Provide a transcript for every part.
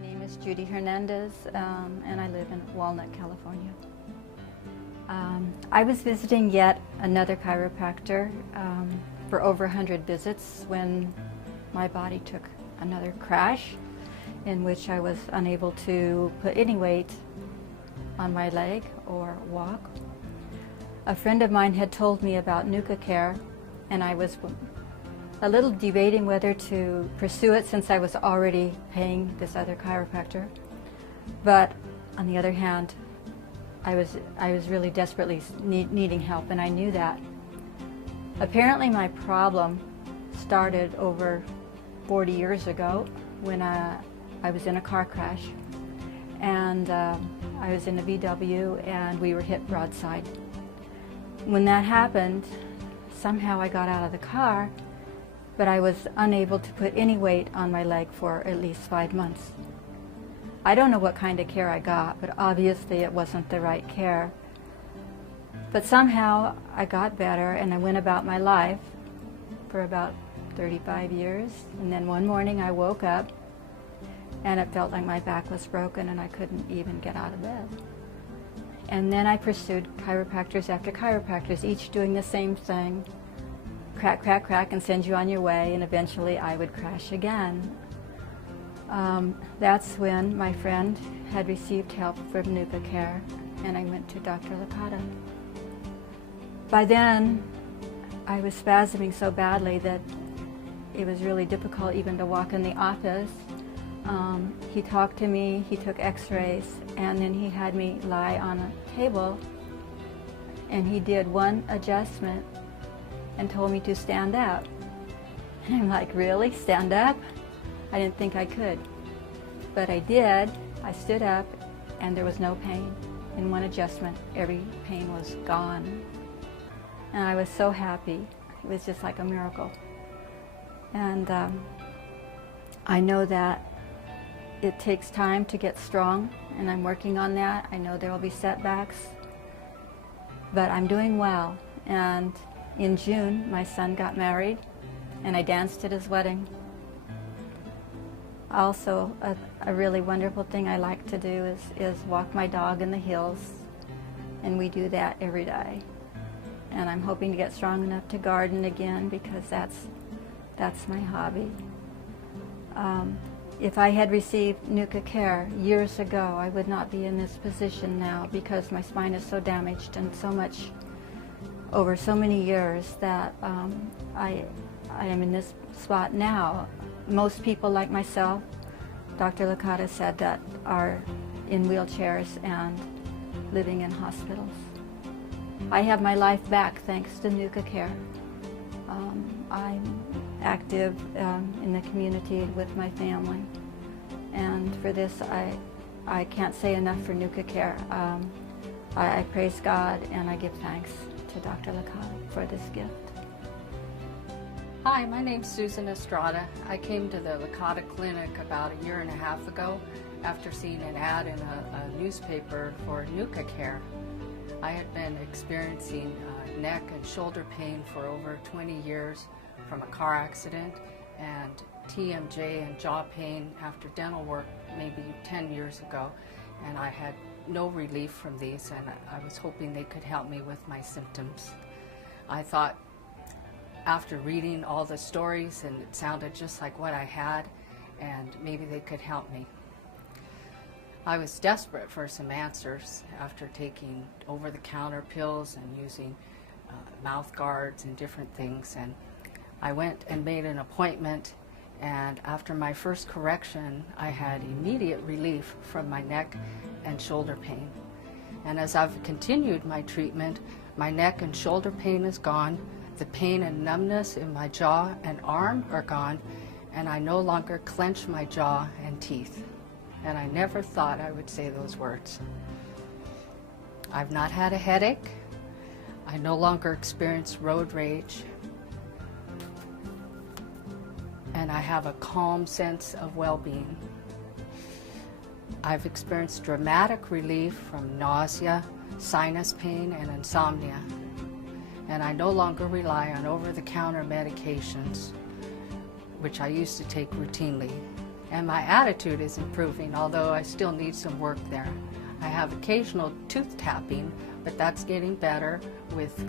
name is Judy Hernandez, and I live in Walnut, California. I was visiting yet another chiropractor for over 100 visits when my body took another crash in which I was unable to put any weight on my leg or walk. A friend of mine had told me about NUCCA care, and I was a little debating whether to pursue it since I was already paying this other chiropractor. But on the other hand, I was really desperately needing help, and I knew that. Apparently my problem started over 40 years ago when I was in a car crash, and I was in a VW and we were hit broadside. When that happened, somehow I got out of the car, but I was unable to put any weight on my leg for at least 5 months. I don't know what kind of care I got, but obviously it wasn't the right care. But somehow I got better and I went about my life for about 35 years. And then one morning I woke up and it felt like my back was broken and I couldn't even get out of bed. And then I pursued chiropractors after chiropractors, each doing the same thing. Crack, crack, crack, and send you on your way, and eventually I would crash again. That's when my friend had received help from NUCCA care, and I went to Dr. Licata. By then, I was spasming so badly that it was really difficult even to walk in the office. He talked to me, he took x-rays, and then he had me lie on a table, and he did one adjustment and told me to stand up. And I'm like, really? Stand up? I didn't think I could. But I did. I stood up and there was no pain. In one adjustment, every pain was gone. And I was so happy. It was just like a miracle. And I know that it takes time to get strong, and I'm working on that. I know there will be setbacks, but I'm doing well. And in June, my son got married, and I danced at his wedding. Also, a really wonderful thing I like to do is walk my dog in the hills, and we do that every day. And I'm hoping to get strong enough to garden again because that's my hobby. If I had received NUCCA care years ago, I would not be in this position now because my spine is so damaged and so much over so many years that I am in this spot now. Most people like myself, Dr. Licata said, that are in wheelchairs and living in hospitals. I have my life back thanks to NUCCA care. I'm active in the community with my family, and for this I can't say enough for NUCCA care. I praise God and I give thanks to Dr. Licata for this gift. Hi, my name's Susan Estrada. I came to the Licata Clinic about 1.5 years ago after seeing an ad in a newspaper for NUCCA care. I had been experiencing neck and shoulder pain for over 20 years from a car accident, and TMJ and jaw pain after dental work maybe 10 years ago, and I had no relief from these, and I was hoping they could help me with my symptoms. I thought, after reading all the stories, and it sounded just like what I had, and maybe they could help me. I was desperate for some answers after taking over-the-counter pills and using mouth guards and different things, and I went and made an appointment, and after my first correction I had immediate relief from my neck and shoulder pain. And as I've continued my treatment, my neck and shoulder pain is gone, the pain and numbness in my jaw and arm are gone, and I no longer clench my jaw and teeth. And I never thought I would say those words. I've not had a headache. I no longer experience road rage. And I have a calm sense of well-being. I've experienced dramatic relief from nausea, sinus pain, and insomnia. And I no longer rely on over-the-counter medications, which I used to take routinely. and my attitude is improving, although I still need some work there. I have occasional tooth tapping, but that's getting better with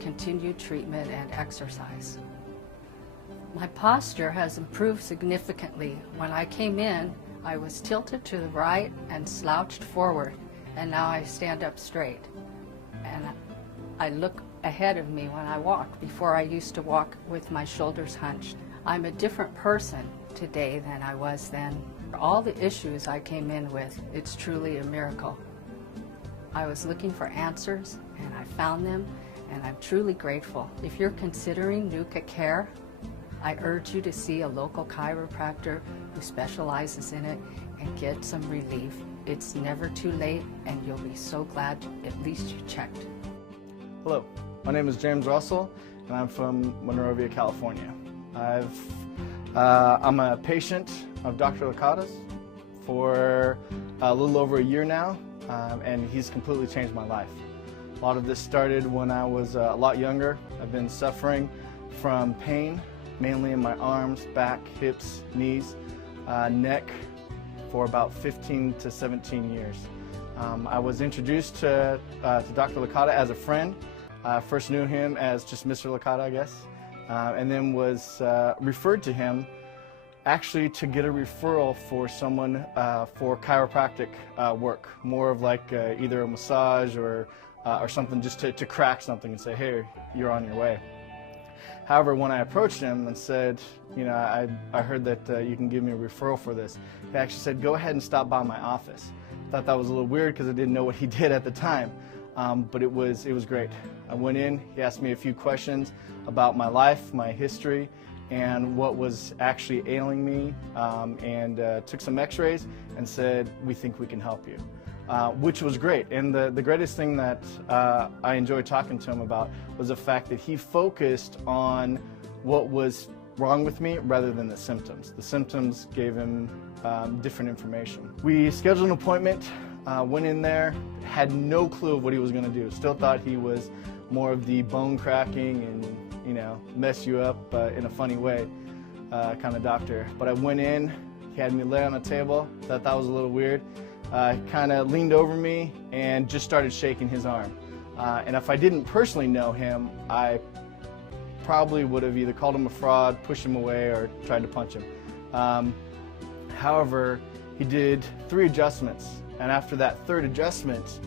continued treatment and exercise. My posture has improved significantly. When I came in, I was tilted to the right and slouched forward, and now I stand up straight. And I look ahead of me when I walk. Before, I used to walk with my shoulders hunched. I'm a different person today than I was then. All the issues I came in with, it's truly a miracle. I was looking for answers, and I found them, and I'm truly grateful. If you're considering NUCCA care, I urge you to see a local chiropractor who specializes in it and get some relief. It's never too late, and you'll be so glad at least you checked. Hello, my name is James Russell, and I'm from Monrovia, California. I'm a patient of Dr. Licata's for a little over a year now, and he's completely changed my life. A lot of this started when I was a lot younger. I've been suffering from pain, mainly in my arms, back, hips, knees, neck, for about 15 to 17 years. I was introduced to Dr. Licata as a friend. First knew him as just Mr. Licata, I guess, and then was referred to him actually to get a referral for someone for chiropractic work, more of like either a massage or something, just to crack something and say, hey, you're on your way. However, when I approached him and said, you know, I heard that you can give me a referral for this, he actually said, go ahead and stop by my office. I thought that was a little weird because I didn't know what he did at the time, but it was great. I went in, he asked me a few questions about my life, my history, and what was actually ailing me, and took some x-rays and said, we think we can help you. Which was great, and the greatest thing that I enjoyed talking to him about was the fact that he focused on what was wrong with me rather than the symptoms. The symptoms gave him different information. We scheduled an appointment, went in there, had no clue of what he was going to do. Still thought he was more of the bone cracking and, you know, mess you up in a funny way kind of doctor. But I went in, he had me lay on a table, thought that was a little weird. Kind of leaned over me and just started shaking his arm. And if I didn't personally know him, I probably would have either called him a fraud, pushed him away, or tried to punch him. However, he did 3 adjustments, and after that 3rd adjustment,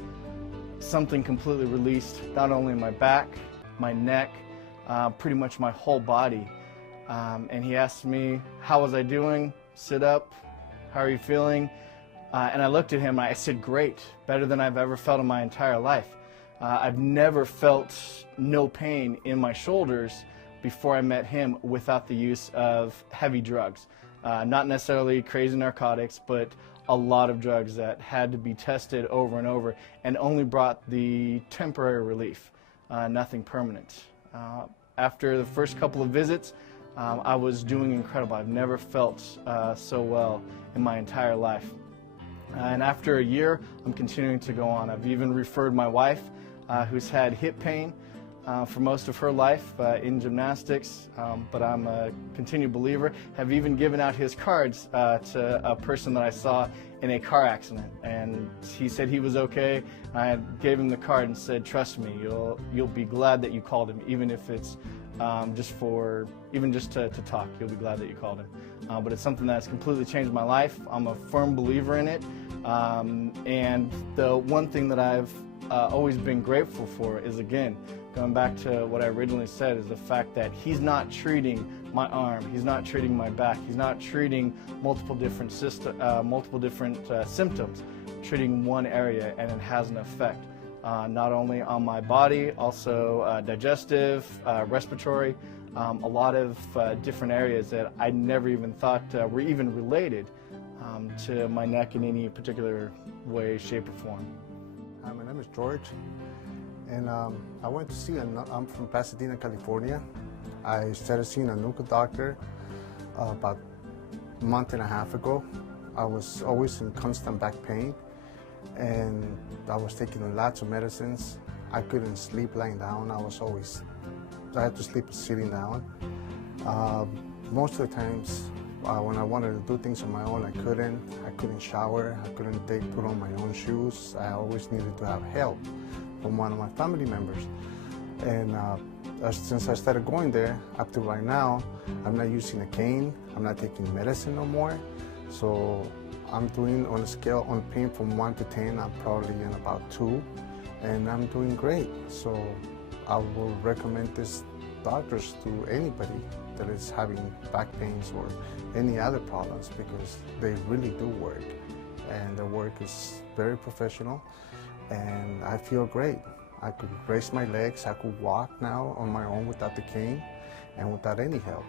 something completely released, not only in my back, my neck, pretty much my whole body. And he asked me, how was I doing? Sit up, how are you feeling? And I looked at him and I said, great, better than I've ever felt in my entire life. I've never felt no pain in my shoulders before I met him without the use of heavy drugs. Not necessarily crazy narcotics, but a lot of drugs that had to be tested over and over and only brought the temporary relief, nothing permanent. After the first couple of visits, I was doing incredible. I've never felt so well in my entire life. And after a year, I'm continuing to go on. I've even referred my wife, who's had hip pain for most of her life in gymnastics, but I'm a continued believer. Have even given out his cards to a person that I saw in a car accident, and he said he was okay. I gave him the card and said, trust me, you'll be glad that you called him, even if it's just to talk. You'll be glad that you called him. But it's something that's completely changed my life. I'm a firm believer in it. And the one thing that I've always been grateful for is, again, going back to what I originally said, is the fact that he's not treating my arm, he's not treating my back, he's not treating multiple different symptoms, treating one area, and it has an effect. Not only on my body, also digestive, respiratory, a lot of different areas that I never even thought were even related to my neck in any particular way, shape, or form. My name is George, and I went to see, I'm from Pasadena, California. I started seeing a NUCCA doctor about a month and a half ago. I was always in constant back pain, and I was taking lots of medicines. I couldn't sleep lying down. I had to sleep sitting down. Most of the times When I wanted to do things on my own, I couldn't. I couldn't shower. I couldn't put on my own shoes. I always needed to have help from one of my family members. And since I started going there, up to right now, I'm not using a cane. I'm not taking medicine no more. So I'm doing on a scale on pain from 1 to 10, I'm probably in about 2, and I'm doing great. So I will recommend this doctors to anybody that is having back pains or any other problems, because they really do work, and the work is very professional, and I feel great. I could raise my legs, I could walk now on my own without the cane and without any help.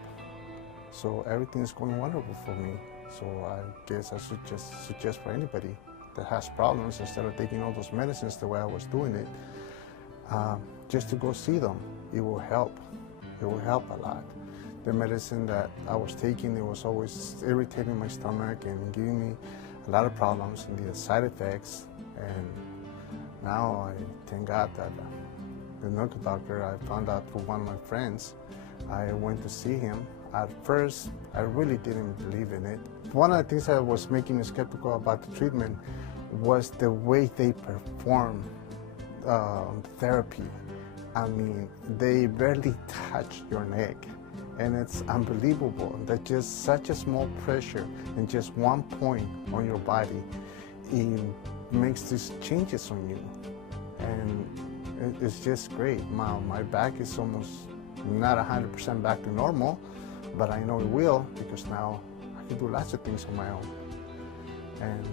So everything is going wonderful for me. So I guess I should just suggest for anybody that has problems, instead of taking all those medicines the way I was doing it, just to go see them. It will help. It will help a lot. The medicine that I was taking, it was always irritating my stomach and giving me a lot of problems and the side effects. And now I thank God that the NUCCA doctor, I found out from one of my friends. I went to see him. At first, I really didn't believe in it. One of the things that was making me skeptical about the treatment was the way they perform therapy. I mean, they barely touch your neck, and it's unbelievable that just such a small pressure in just one point on your body, it makes these changes on you, and it's just great. My back is almost not 100% back to normal, but I know it will, because now I can do lots of things on my own. And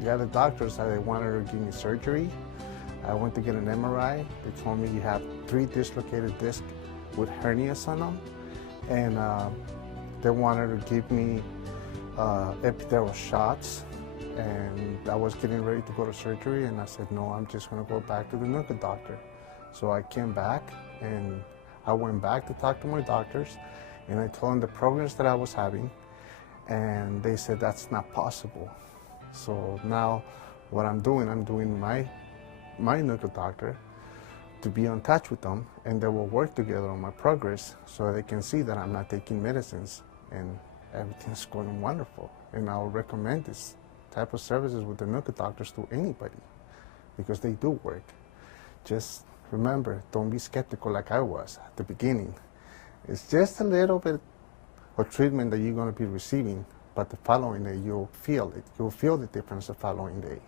the other doctors, they wanted to give me surgery. I went to get an MRI. They told me you have 3 dislocated discs with hernias on them, and they wanted to give me epidural shots, and I was getting ready to go to surgery, and I said, no, I'm just going to go back to the NUCCA doctor. So I came back, and I went back to talk to my doctors, and I told them the progress that I was having, and they said that's not possible. So now what I'm doing my NUCCA doctor to be in touch with them, and they will work together on my progress so they can see that I'm not taking medicines and everything's going wonderful. And I'll recommend this type of services with the NUCCA doctors to anybody, because they do work. Just remember, don't be skeptical like I was at the beginning. It's just a little bit of treatment that you're going to be receiving, but the following day you'll feel it. You'll feel the difference the following day.